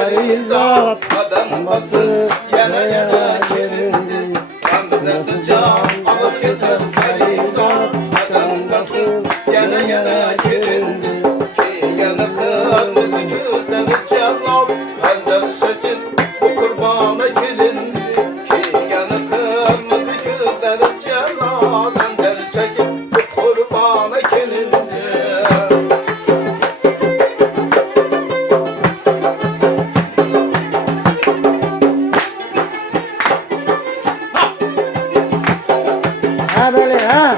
perizat adam bası yana yana gelindi. Hamzası can alıp getir perizat adam bası yana yana gelindi. Ki yanı kırmızı gözleri celal benden şekil bu kurbana gelindi. Ki yanı kırmızı gözleri celal benden şekil bu kurbana gelindi. Ha böyle ha.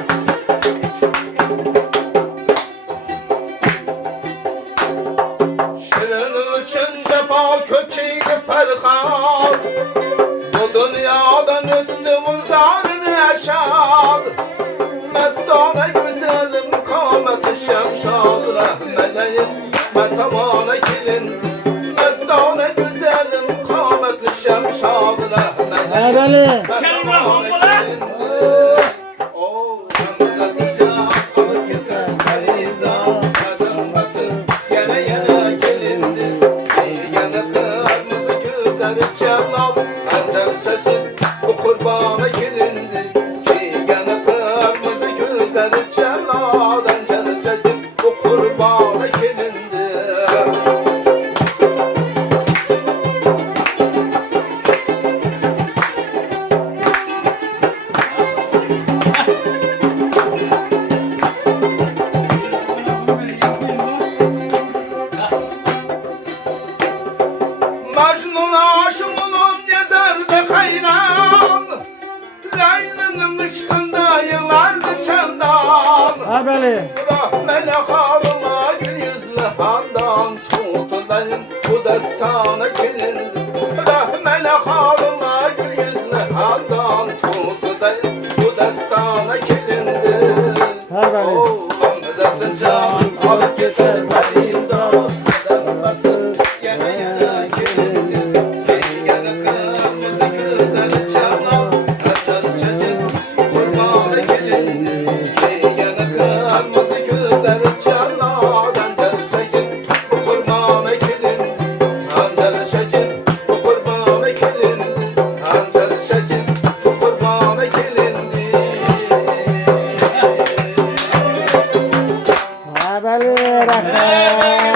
Şirin için cefa köçüydü ferhat. Bu dünyadan öttüm zarını yaşad. Mestane güzelim kâmeti şemşad. Rahmeleyim mertemane kilindi. Mestane güzelim kâmeti şemşad. Ha böyle. Mertemane kilindi. Oh, hamzası can alıp getir perizat adam bası yana yana gelindi. Yana kırmızı gözleri celal benden çekil bu kurbana gelindi. Yana kırmızı gözleri celal benden çekil bu kurbana gelindi. Mecnun aşığının gezerdi hayran. Leyla'nın ışkında yıllardı çendan. Ha böyle. Rahmele halıma gül yüzlü handan. Tutun benim bu destana gelindi. Rahmele halıma gül yüzlü handan. Tutun benim bu destana gelindi. Ha böyle. Oh, hamzası can alıp getir perizat adam bası yana yana gelindi. Yana kırmızı gözleri çalal kaçar çocuk kurbana gelindi. Yana kırmızı gözleri çalal ancak şekil bu kurbana gelindi. Ancak şekil bu kurbana gelindi. Ancak şekil bu kurbana gelindi. Ha böyle. Rahmet.